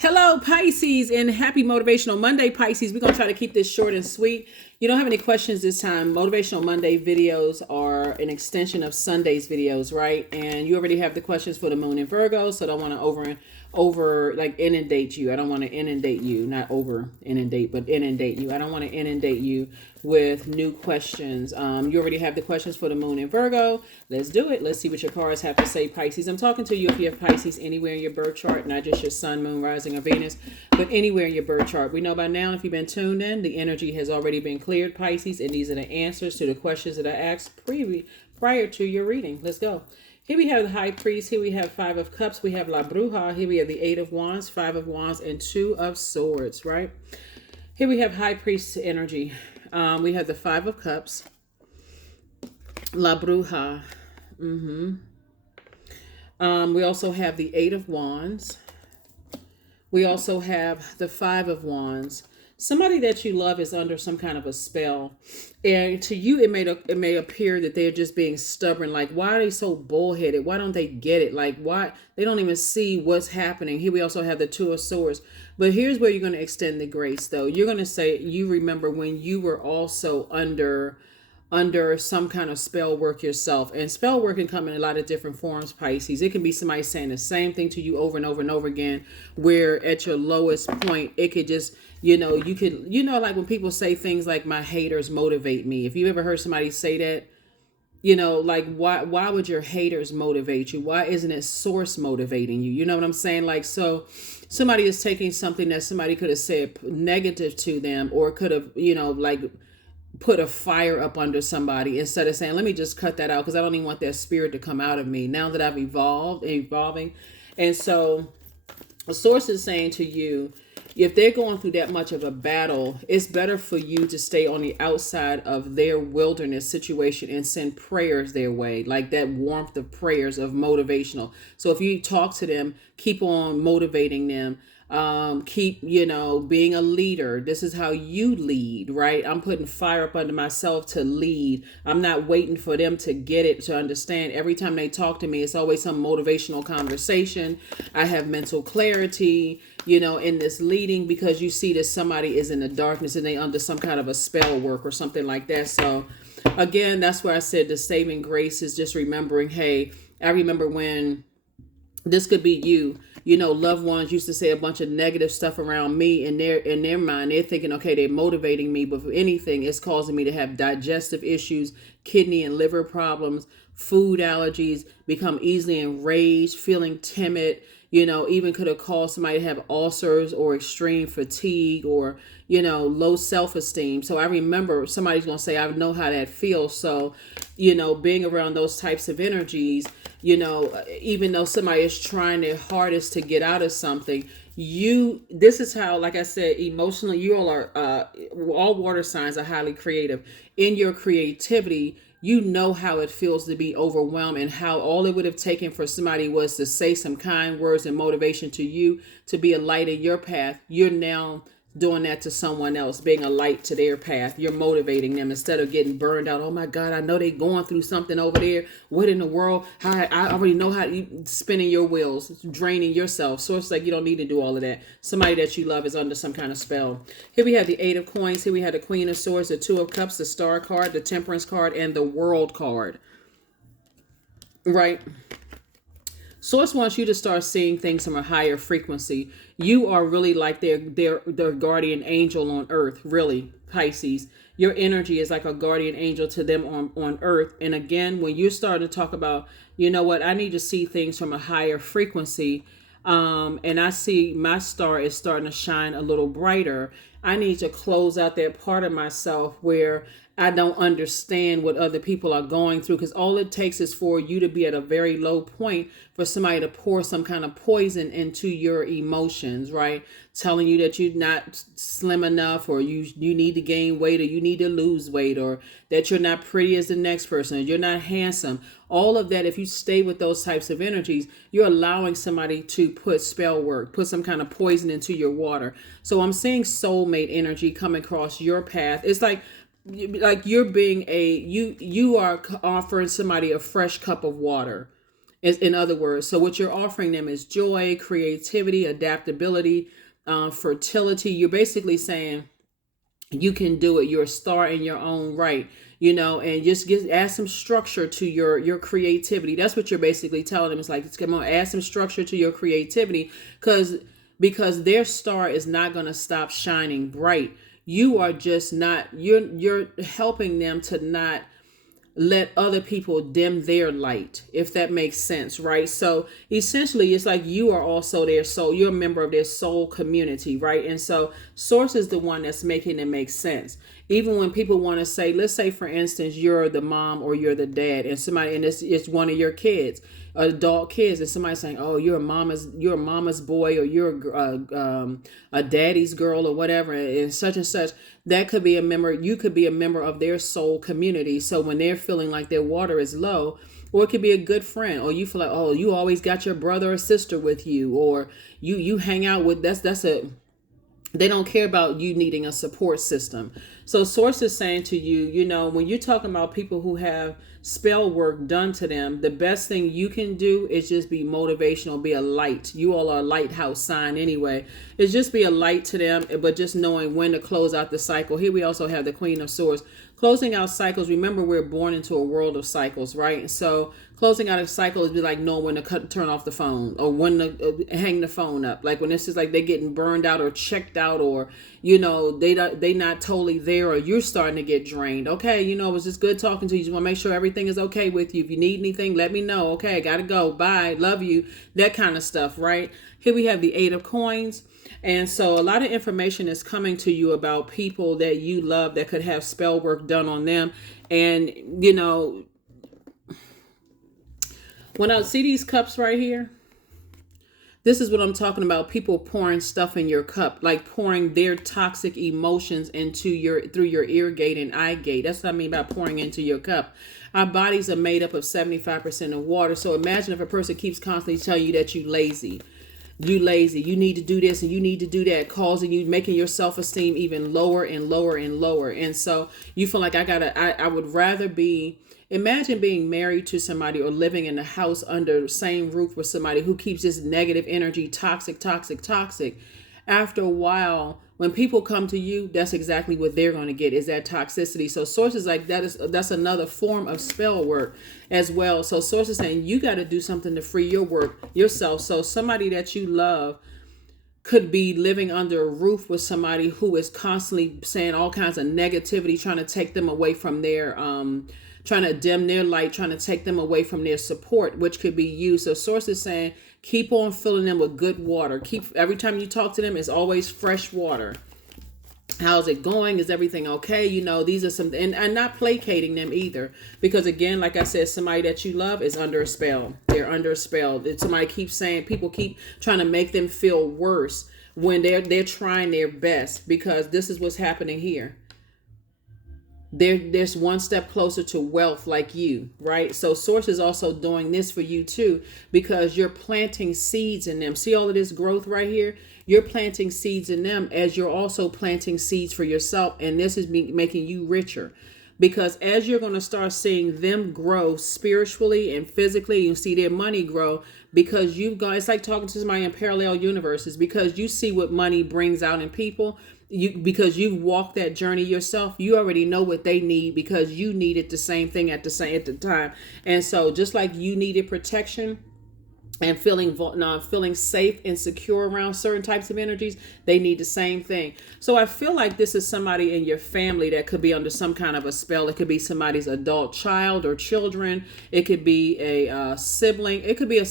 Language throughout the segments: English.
Hello, Pisces, and happy Motivational Monday, Pisces. We're going to try to keep this short and sweet. You don't have any questions this time. Motivational Monday videos are an extension of Sunday's videos, right? And you already have the questions for the moon in Virgo, so I don't want to over like inundate you. I don't want to inundate you, not over inundate, but inundate you. I don't want to inundate you with new questions. You already have the questions for the moon in Virgo. Let's do it. Let's see what your cards have to say, Pisces. I'm talking to you if you have Pisces anywhere in your birth chart, not just your sun, moon, rising, or Venus, but anywhere in your birth chart. We know by now, if you've been tuned in, the energy has already been cleared, Pisces, and these are the answers to the questions that I asked prior to your reading. Let's go. Here we have the High Priest. Here we have Five of Cups. We have La Bruja. Here we have the Eight of Wands, Five of Wands, and Two of Swords, right? Here we have High Priest energy. We have the Five of Cups, La Bruja. We also have the Eight of Wands. We also have the Five of Wands. Somebody that you love is under some kind of a spell, and to you it may appear that they're just being stubborn. Like, why are they so bullheaded? Why don't they get it? Like, why they don't even see what's happening? Here we also have the Two of Swords. But here's where you're going to extend the grace, though. You're going to say you remember when you were also under some kind of spell work yourself. And spell work can come in a lot of different forms, Pisces. It can be somebody saying the same thing to you over and over and over again, where at your lowest point, it could just, you could, like when people say things like, my haters motivate me. If you ever heard somebody say that, like, why would your haters motivate you? Why isn't it source motivating you? You know what I'm saying? Like, so somebody is taking something that somebody could have said negative to them, or could have, like, put a fire up under somebody, instead of saying, let me just cut that out because I don't even want that spirit to come out of me now that I've evolving. And so a source is saying to you, if they're going through that much of a battle, it's better for you to stay on the outside of their wilderness situation and send prayers their way, like that warmth of prayers of motivational. So if you talk to them, keep on motivating them. Keep, being a leader. This is how you lead, right? I'm putting fire up under myself to lead. I'm not waiting for them to get it, to understand. Every time they talk to me, it's always some motivational conversation. I have mental clarity, in this leading, because you see that somebody is in the darkness and they under some kind of a spell work or something like that. So again, that's where I said the saving grace is just remembering, hey, I remember when this could be you. Loved ones used to say a bunch of negative stuff around me, in their mind. They're thinking, okay, they're motivating me, but for anything, it's causing me to have digestive issues, kidney and liver problems, food allergies, become easily enraged, feeling timid. Even could have caused somebody to have ulcers or extreme fatigue, or low self-esteem. So I remember somebody's going to say, I know how that feels. So, being around those types of energies, even though somebody is trying their hardest to get out of something, this is how, like I said, emotionally, you all are, all water signs are highly creative. In your creativity, how it feels to be overwhelmed, and how all it would have taken for somebody was to say some kind words and motivation to you to be a light in your path. You're now doing that to someone else, being a light to their path. You're motivating them instead of getting burned out. Oh my God, I know they're going through something over there. What in the world? I already know how you spinning your wheels, draining yourself. So it's like you don't need to do all of that. Somebody that you love is under some kind of spell. Here we have the Eight of Coins. Here we have the Queen of Swords, the Two of Cups, the Star card, the Temperance card, and the World card. Right? Source wants you to start seeing things from a higher frequency. You are really like their guardian angel on earth, really, Pisces. Your energy is like a guardian angel to them on earth. And again, when you start to talk about, I need to see things from a higher frequency, and I see my star is starting to shine a little brighter. I need to close out that part of myself where I don't understand what other people are going through, because all it takes is for you to be at a very low point for somebody to pour some kind of poison into your emotions, right? Telling you that you're not slim enough, or you need to gain weight, or you need to lose weight, or that you're not pretty as the next person, or you're not handsome. All of that, if you stay with those types of energies, you're allowing somebody to put spell work, put some kind of poison into your water. So I'm seeing soulmate energy come across your path. It's like you're being you are offering somebody a fresh cup of water, In other words, so what you're offering them is joy, creativity, adaptability, fertility. You're basically saying, you can do it. You're a star in your own right, and just add some structure to your creativity. That's what you're basically telling them. It's like, come on, add some structure to your creativity, because their star is not going to stop shining bright. You are just not, you're helping them to not let other people dim their light, if that makes sense, right? So essentially, it's like you are also their soul. You're a member of their soul community, right? And so source is the one that's making it make sense. Even when people want to say, let's say for instance, you're the mom or you're the dad, and somebody, and it's one of your kids, adult kids, and somebody saying, oh, you're a mama's boy, or you're a daddy's girl, or whatever, and such. That could be a member. You could be a member of their soul community. So when they're feeling like their water is low, or it could be a good friend, or you feel like, oh, you always got your brother or sister with you, or you hang out with, they don't care about you needing a support system. So source is saying to you, when you're talking about people who have spell work done to them, the best thing you can do is just be motivational, be a light. You all are a lighthouse sign anyway. It's just be a light to them, but just knowing when to close out the cycle. Here we also have the Queen of Swords. Closing out cycles. Remember, we're born into a world of cycles, right? So closing out a cycle is be like knowing when to turn off the phone, or when to hang the phone up. Like when it's just like they're getting burned out or checked out, or they not totally there, or you're starting to get drained. Okay, it was just good talking to you. Just want to make sure everything is okay with you. If you need anything, let me know. Okay, gotta go. Bye. Love you. That kind of stuff, right? Here we have the Eight of Coins. And so a lot of information is coming to you about people that you love that could have spell work done on them. And, when I see these cups right here, this is what I'm talking about. People pouring stuff in your cup, like pouring their toxic emotions through your ear gate and eye gate. That's what I mean by pouring into your cup. Our bodies are made up of 75% of water. So imagine if a person keeps constantly telling you that you lazy, you need to do this and you need to do that, causing you, making your self-esteem even lower and lower and lower. And so you feel like I would rather imagine being married to somebody or living in a house under the same roof with somebody who keeps this negative energy, toxic. After a while, when people come to you, that's exactly what they're going to get, is that toxicity. So sources like that's another form of spell work as well. So sources saying you got to do something to free yourself. So somebody that you love could be living under a roof with somebody who is constantly saying all kinds of negativity, trying to take them away from their trying to dim their light, trying to take them away from their support, which could be you. So sources saying keep on filling them with good water. Every time you talk to them, it's always fresh water. How's it going? Is everything okay? These are some, and not placating them either, because again, like I said, somebody that you love is under a spell. They're under a spell. Somebody keeps saying, people keep trying to make them feel worse when they're trying their best, because this is what's happening here. There's one step closer to wealth, like you, right? So source is also doing this for you too, because you're planting seeds in them. See all of this growth right here? You're planting seeds in them as you're also planting seeds for yourself. And this is making you richer, because as you're going to start seeing them grow spiritually and physically, you see their money grow, because it's like talking to somebody in parallel universes, because you see what money brings out in people. Because you've walked that journey yourself, you already know what they need, because you needed the same thing at the time. And so just like you needed protection and feeling safe and secure around certain types of energies, they need the same thing. So I feel like this is somebody in your family that could be under some kind of a spell. It could be somebody's adult child or children. It could be a sibling. It could be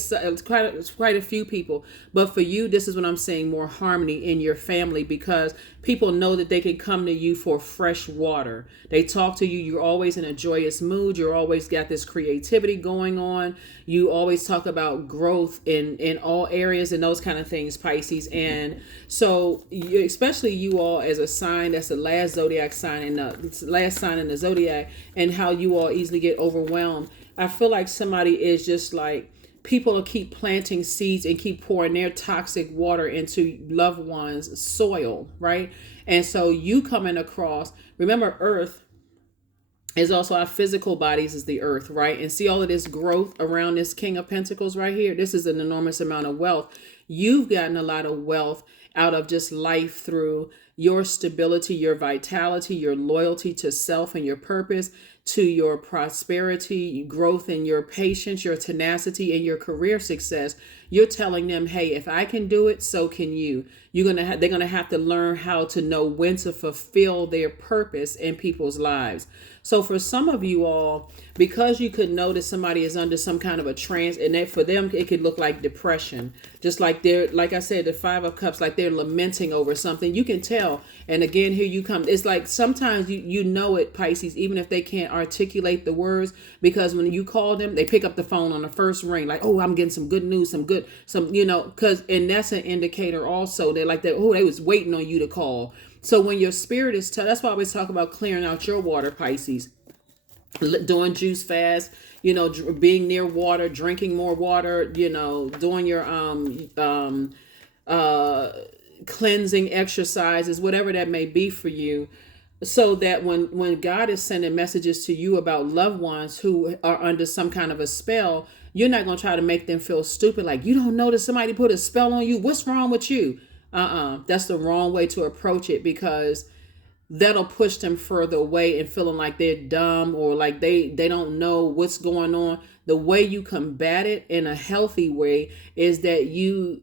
quite a few people. But for you, this is what I'm saying, more harmony in your family, because people know that they can come to you for fresh water. They talk to you. You're always in a joyous mood. You're always got this creativity going on. You always talk about growth in all areas and those kind of things, Pisces. And so especially you all as a sign, that's the last zodiac sign in the zodiac, and how you all easily get overwhelmed. I feel like somebody is just like, people will keep planting seeds and keep pouring their toxic water into loved ones' soil, right? And so you coming across, remember Earth is also our physical bodies is the earth, right? And see all of this growth around this King of Pentacles right here. This is an enormous amount of wealth. You've gotten a lot of wealth out of just life through your stability, your vitality, your loyalty to self and your purpose, to your prosperity, growth in your patience, your tenacity, and your career success. You're telling them, hey, if I can do it, so can you. They're gonna have to learn how to know when to fulfill their purpose in people's lives. So for some of you all, because you could notice somebody is under some kind of a trance, and that for them it could look like depression, just like they're, like I said, the Five of Cups, like they're lamenting over something. You can tell. And again, here you come. It's like sometimes you know it, Pisces, even if they can't articulate the words, because when you call them, they pick up the phone on the first ring, like, oh, I'm getting some good news, because, and that's an indicator also. They're like that. Oh, they was waiting on you to call. So when your spirit is, that's why I always talk about clearing out your water, Pisces, doing juice fast, being near water, drinking more water, doing your cleansing exercises, whatever that may be for you, so that when God is sending messages to you about loved ones who are under some kind of a spell, you're not going to try to make them feel stupid, like, you don't know that somebody put a spell on you, what's wrong with you? That's the wrong way to approach it, because that'll push them further away and feeling like they're dumb, or like they don't know what's going on. The way you combat it in a healthy way is that you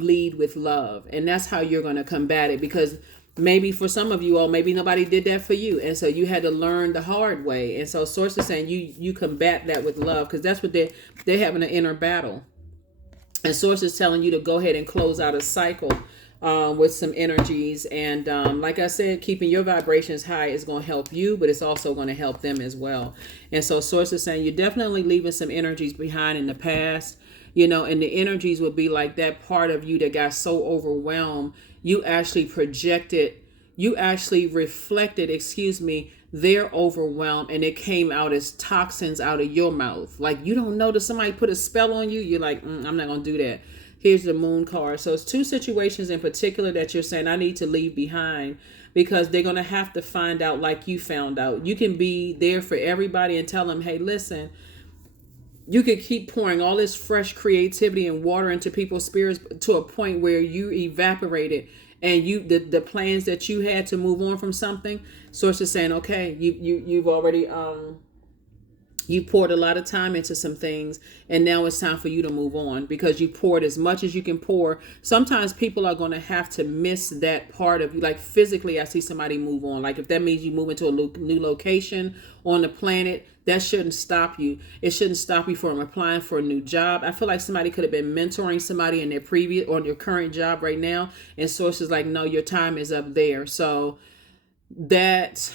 lead with love, and that's how you're going to combat it. Because maybe for some of you all, maybe nobody did that for you, and so you had to learn the hard way. And so Source is saying you combat that with love, because that's what they're having an inner battle. And Source is telling you to go ahead and close out a cycle with some energies. And like I said, keeping your vibrations high is going to help you, but it's also going to help them as well. And so Source is saying you're definitely leaving some energies behind in the past, and the energies would be like that part of you that got so overwhelmed, you actually reflected, their overwhelm, and it came out as toxins out of your mouth. Like, you don't know that somebody put a spell on you. You're like, I'm not going to do that. Here's the Moon card. So it's two situations in particular that you're saying I need to leave behind, because they're going to have to find out like you found out. You can be there for everybody and tell them, hey, listen, you could keep pouring all this fresh creativity and water into people's spirits to a point where you evaporate it, and the plans that you had to move on from something, Source is saying, okay, you've already you poured a lot of time into some things, and now it's time for you to move on, because you poured as much as you can pour. Sometimes people are going to have to miss that part of you. Like physically, I see somebody move on. Like if that means you move into a new location on the planet, that shouldn't stop you. It shouldn't stop you from applying for a new job. I feel like somebody could have been mentoring somebody in their previous or your current job right now, and Source is like, no, your time is up there. So that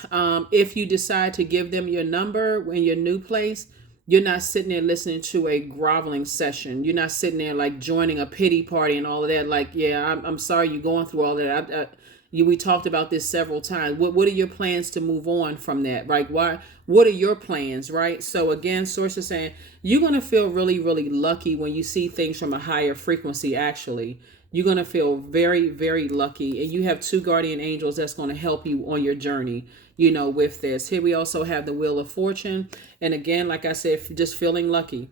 if you decide to give them your number in your new place, you're not sitting there listening to a groveling session. You're not sitting there like joining a pity party and all of that. Like, yeah, I'm sorry you're going through all that. We talked about this several times. What are your plans to move on from that? Right? What are your plans? Right? So again, Source is saying you're going to feel really, really lucky when you see things from a higher frequency. Actually, you're going to feel very, very lucky. And you have two guardian angels that's going to help you on your journey, with this. Here we also have the Wheel of Fortune. And again, like I said, just feeling lucky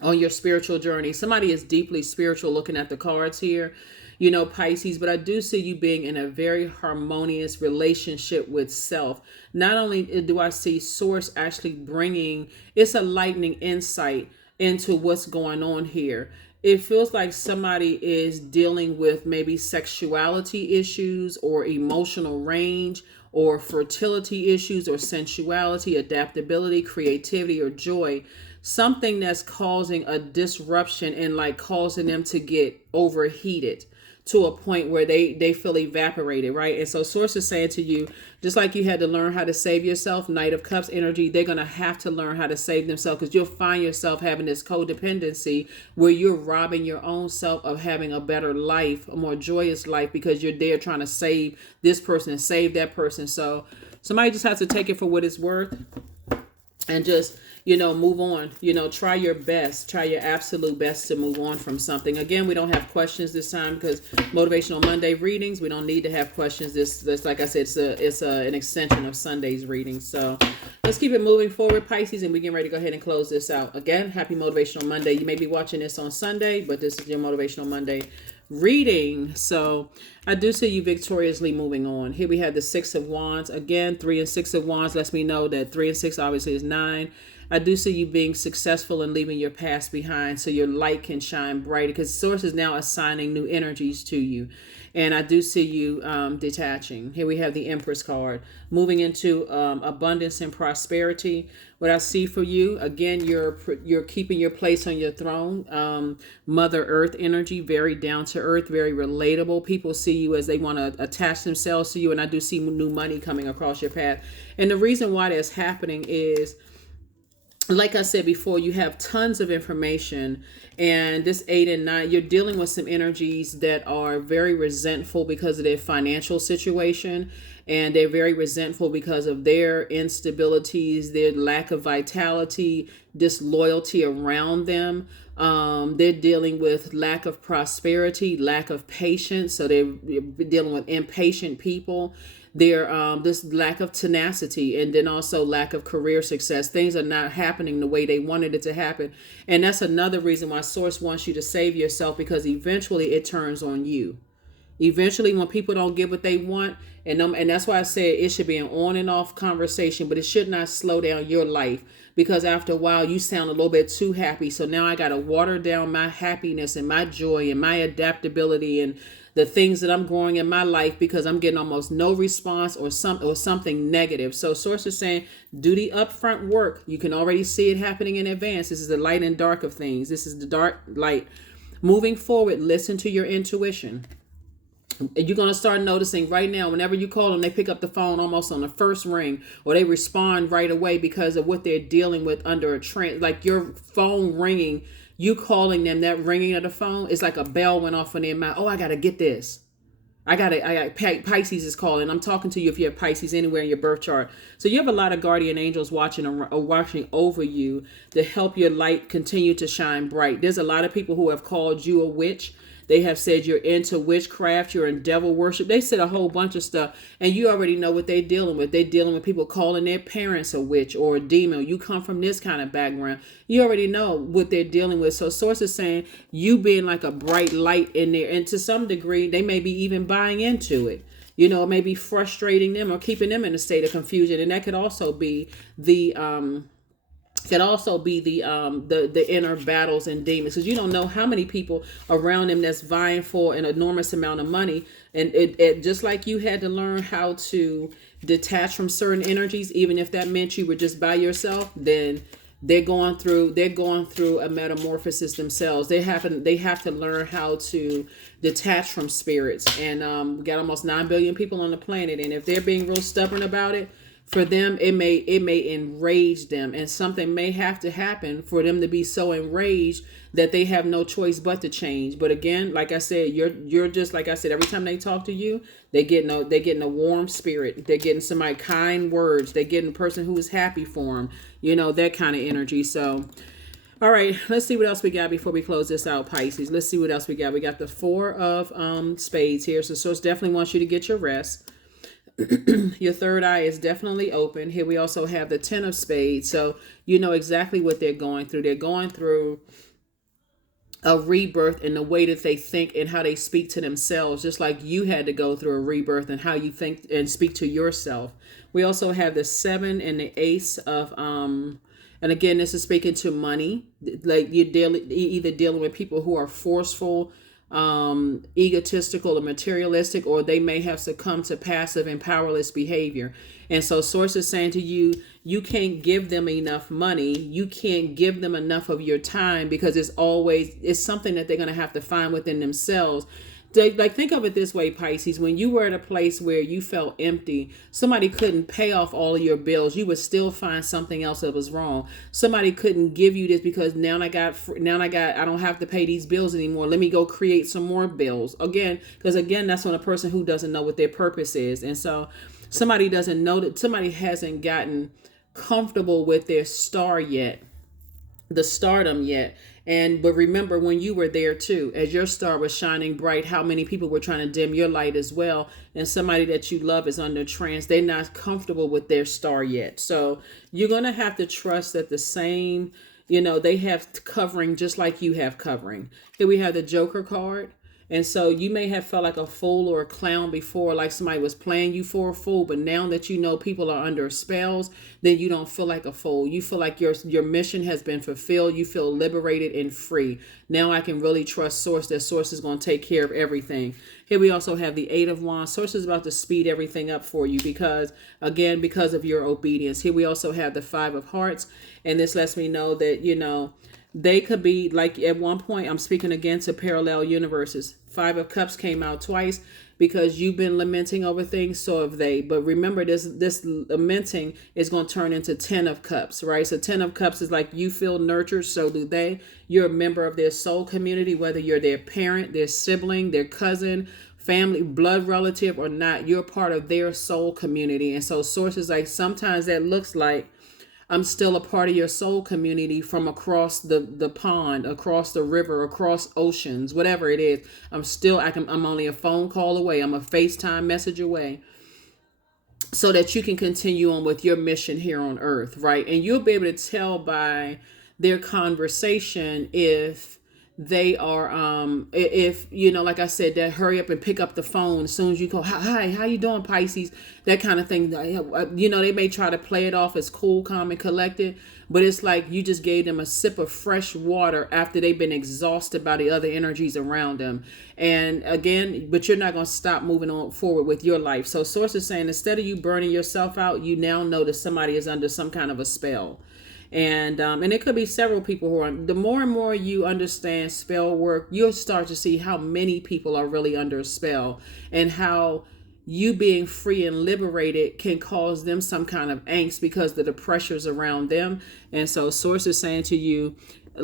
on your spiritual journey. Somebody is deeply spiritual looking at the cards here, Pisces, but I do see you being in a very harmonious relationship with self. Not only do I see Source actually it's a lightning insight into what's going on here. It feels like somebody is dealing with maybe sexuality issues or emotional range or fertility issues or sensuality, adaptability, creativity, or joy. Something that's causing a disruption and like causing them to get overheated to a point where they feel evaporated, right? And so Source is saying to you, just like you had to learn how to save yourself, Knight of Cups energy, they're going to have to learn how to save themselves, because you'll find yourself having this codependency where you're robbing your own self of having a better life, a more joyous life, because you're there trying to save this person and save that person. So somebody just has to take it for what it's worth. and just move on. Try your best, try your absolute best to move on from something. Again, we don't have questions this time because Motivational Monday readings, we don't need to have questions. This like I said, an extension of Sunday's readings. So let's keep it moving forward, Pisces, and we get ready to go ahead and close this out. Again, happy Motivational Monday. You may be watching this on Sunday, but this is your Motivational Monday reading. So I do see you victoriously moving on. Here we have the Six of Wands. Again, 3 and 6 of Wands lets me know that 3 and 6 obviously is 9. I do see you being successful in leaving your past behind so your light can shine bright, because Source is now assigning new energies to you. And I do see you detaching. Here we have the Empress card, moving into abundance and prosperity. What I see for you, again, you're keeping your place on your throne. Mother Earth energy, very down to earth, very relatable. People see you as they want to attach themselves to you, and I do see new money coming across your path. And the reason why that's happening is, like I said before, you have tons of information, and this 8 and 9, you're dealing with some energies that are very resentful because of their financial situation, and they're very resentful because of their instabilities, their lack of vitality, disloyalty around them. They're dealing with lack of prosperity, lack of patience, so they're dealing with impatient people. This lack of tenacity, and then also lack of career success. Things are not happening the way they wanted it to happen. And that's another reason why Source wants you to save yourself, because eventually it turns on you. Eventually, when people don't get what they want, and that's why I said it should be an on and off conversation, but it should not slow down your life, because after a while you sound a little bit too happy. So now I got to water down my happiness and my joy and my adaptability and the things that I'm growing in my life, because I'm getting almost no response or something negative. So Source is saying, do the upfront work. You can already see it happening in advance. This is the light and dark of things. This is the dark light. Moving forward, listen to your intuition. You're going to start noticing right now, whenever you call them, they pick up the phone almost on the first ring, or they respond right away because of what they're dealing with under a trance. Like your phone ringing, you calling them, that ringing of the phone is like a bell went off in their mind. Oh, I got to get this. Pisces is calling. I'm talking to you if you have Pisces anywhere in your birth chart. So you have a lot of guardian angels watching over you to help your light continue to shine bright. There's a lot of people who have called you a witch. They have said you're into witchcraft, you're in devil worship. They said a whole bunch of stuff, and you already know what they're dealing with. They're dealing with people calling their parents a witch or a demon. You come from this kind of background. You already know what they're dealing with. So Source is saying you being like a bright light in there, and to some degree, they may be even buying into it. It may be frustrating them or keeping them in a state of confusion, and that could also be the the inner battles and demons, because you don't know how many people around them that's vying for an enormous amount of money. And it just like you had to learn how to detach from certain energies, even if that meant you were just by yourself, then they're going through a metamorphosis themselves. They have to learn how to detach from spirits. And we got almost 9 billion people on the planet, and if they're being real stubborn about it, for them, it may enrage them, and something may have to happen for them to be so enraged that they have no choice but to change. But again, like I said, you're just like I said. Every time they talk to you, they're getting a warm spirit. They're getting somebody kind words. They're getting a person who is happy for them. That kind of energy. So, all right, let's see what else we got before we close this out, Pisces. Let's see what else we got. We got the 4 of spades here. So Source definitely wants you to get your rest. Your third eye is definitely open. Here we also have the 10 of spades. So you know exactly what they're going through. They're going through a rebirth in the way that they think and how they speak to themselves, just like you had to go through a rebirth and how you think and speak to yourself. We also have the 7 and the ace of and again, this is speaking to money. Like you're either dealing with people who are forceful, egotistical or materialistic, or they may have succumbed to passive and powerless behavior. And so Source is saying to you, you can't give them enough money. You can't give them enough of your time, because it's something that they're going to have to find within themselves. Like, think of it this way, Pisces. When you were at a place where you felt empty, somebody couldn't pay off all of your bills, you would still find something else that was wrong. Somebody couldn't give you this because I don't have to pay these bills anymore. Let me go create some more bills again, because that's when a person who doesn't know what their purpose is. And so somebody doesn't know that somebody hasn't gotten comfortable with their star yet, the stardom yet. But remember, when you were there too, as your star was shining bright, how many people were trying to dim your light as well? And somebody that you love is under trance. They're not comfortable with their star yet. So you're going to have to trust that the same, they have covering just like you have covering. Here we have the Joker card. And so you may have felt like a fool or a clown before, like somebody was playing you for a fool. But now that you know people are under spells, then you don't feel like a fool. You feel like your mission has been fulfilled. You feel liberated and free. Now I can really trust Source, that Source is going to take care of everything. Here we also have the Eight of Wands. Source is about to speed everything up for you because of your obedience. Here we also have the Five of Hearts. And this lets me know that, they could be like, at one point, I'm speaking again to parallel universes. Five of Cups came out twice because you've been lamenting over things, so have they. But remember, this lamenting is going to turn into 10 of Cups, right? So 10 of Cups is like you feel nurtured, so do they. You're a member of their soul community, whether you're their parent, their sibling, their cousin, family, blood relative or not. You're part of their soul community. And so sources like sometimes that looks like, I'm still a part of your soul community from across the pond, across the river, across oceans, whatever it is. I'm only a phone call away. I'm a FaceTime message away, so that you can continue on with your mission here on earth, right? And you'll be able to tell by their conversation if they are if like I said, that hurry up and pick up the phone as soon as you call. Hi, how you doing, Pisces? That kind of thing. They may try to play it off as cool, calm, and collected, but it's like you just gave them a sip of fresh water after they've been exhausted by the other energies around them. And again, but you're not going to stop moving on forward with your life. So Source is saying, instead of you burning yourself out, you now know that somebody is under some kind of a spell. And it could be several people who are. The more and more you understand spell work, you'll start to see how many people are really under a spell, and how you being free and liberated can cause them some kind of angst because of the pressures around them. And so Source is saying to you,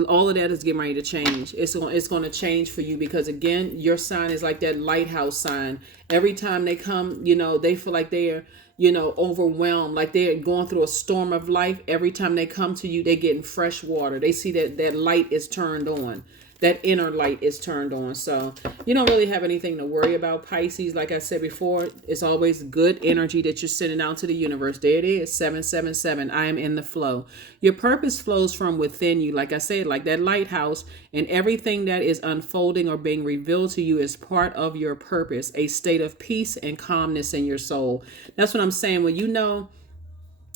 all of that is getting ready to change. It's going to change for you because, again, your sign is like that lighthouse sign. Every time they come, they feel like they're overwhelmed, like they're going through a storm of life. Every time they come to you, they're getting fresh water. They see that light is turned on. That inner light is turned on. So you don't really have anything to worry about, Pisces. Like I said before, it's always good energy that you're sending out to the universe. There it is, 777. I am in the flow. Your purpose flows from within you. Like I said, like that lighthouse, and everything that is unfolding or being revealed to you is part of your purpose, a state of peace and calmness in your soul. That's what I'm saying. When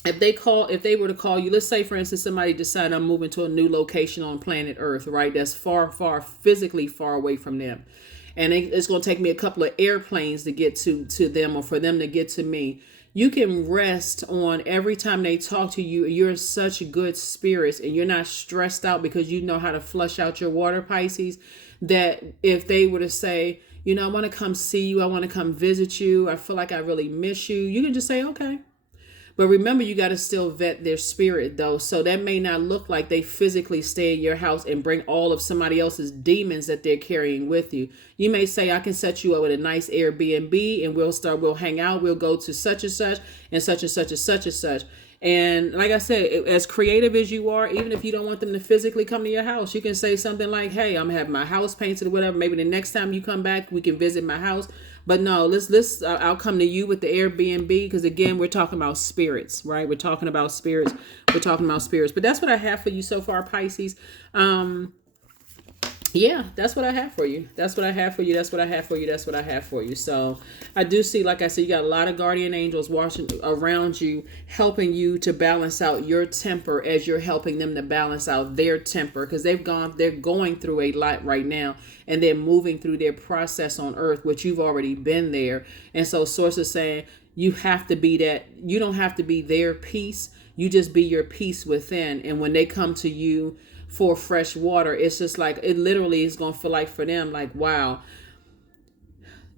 if they were to call you, let's say, for instance, somebody decided I'm moving to a new location on planet Earth, right? That's physically far away from them. And it's going to take me a couple of airplanes to get to them, or for them to get to me. You can rest on every time they talk to you. You're such good spirits and you're not stressed out because you know how to flush out your water, Pisces, that if they were to say, I want to come see you, I want to come visit you, I feel like I really miss you, you can just say, okay. But remember, you got to still vet their spirit, though. So that may not look like they physically stay in your house and bring all of somebody else's demons that they're carrying with you. You may say, I can set you up with a nice Airbnb and we'll hang out. We'll go to such and such and such and such and such and such. And like I said, as creative as you are, even if you don't want them to physically come to your house, you can say something like, hey, I'm having my house painted or whatever. Maybe the next time you come back, we can visit my house. But no, I'll come to you with the Airbnb, because again, we're talking about spirits, right? We're talking about spirits. But that's what I have for you so far, Pisces. Yeah, that's what I have for you. That's what I have for you. So I do see, like I said, you got a lot of guardian angels watching around you, helping you to balance out your temper as you're helping them to balance out their temper, because they're going through a lot right now, and they're moving through their process on earth, which you've already been there. And so Source is saying you have to be that. You don't have to be their peace. You just be your peace within. And when they come to you for fresh water, it's just like, it literally is going to feel like for them, like, wow,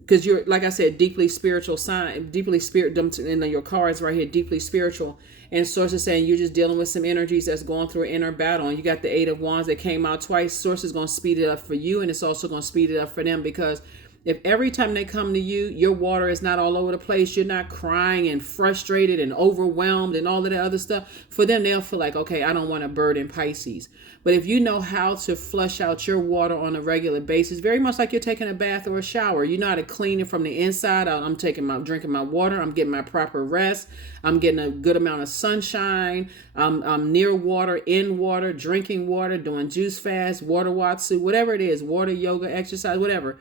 because you're, like I said, deeply spiritual sign, deeply spirit, and your cards right here, deeply spiritual. And Source is saying you're just dealing with some energies that's going through an inner battle. And you got the Eight of Wands that came out twice. Source is going to speed it up for you, and it's also going to speed it up for them, because If every time they come to you, your water is not all over the place, you're not crying and frustrated and overwhelmed and all of that other stuff, for them, they'll feel like, okay, I don't want to burden Pisces. But if you know how to flush out your water on a regular basis, very much like you're taking a bath or a shower, you know how to clean it from the inside out. I'm drinking my water, I'm getting my proper rest, I'm getting a good amount of sunshine, I'm near water, in water, drinking water, doing juice fast, water watsu, whatever it is, water, yoga, exercise, whatever.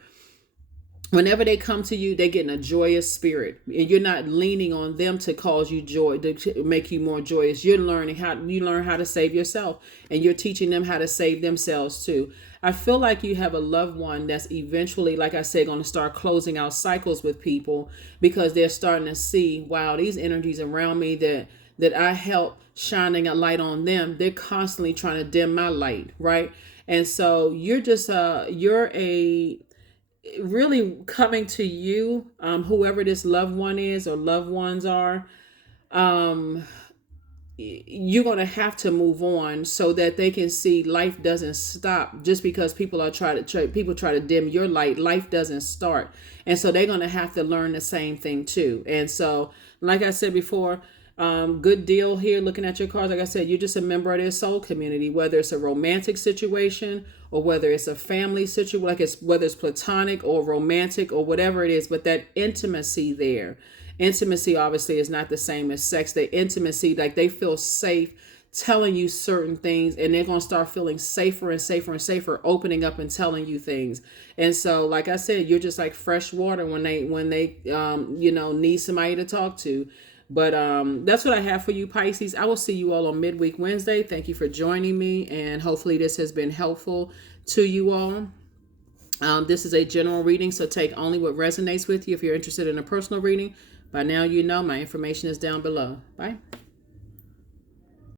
Whenever they come to you, they get in a joyous spirit, and you're not leaning on them to cause you joy, to make you more joyous. You learn how to save yourself, and you're teaching them how to save themselves too. I feel like you have a loved one that's eventually, like I said, going to start closing out cycles with people, because they're starting to see, wow, these energies around me that I help shining a light on them, they're constantly trying to dim my light, right? And so you're just you're a really coming to you, whoever this loved one is or loved ones are, um, you're going to have to move on so that they can see life doesn't stop just because people try to dim your light. Life doesn't start. And so they're going to have to learn the same thing too. And so, like I said before, good deal here looking at your cards. Like I said, you're just a member of their soul community, whether it's a romantic situation or whether it's a family situation, whether it's platonic or romantic or whatever it is, but that intimacy there. Intimacy obviously is not the same as sex. The intimacy, like they feel safe telling you certain things, and they're going to start feeling safer and safer and safer opening up and telling you things. And so, like I said, you're just like fresh water when they need somebody to talk to. But that's what I have for you, Pisces. I will see you all on Midweek Wednesday. Thank you for joining me, and hopefully this has been helpful to you all. This is a general reading, so take only what resonates with you. If you're interested in a personal reading, by now you know my information is down below. Bye.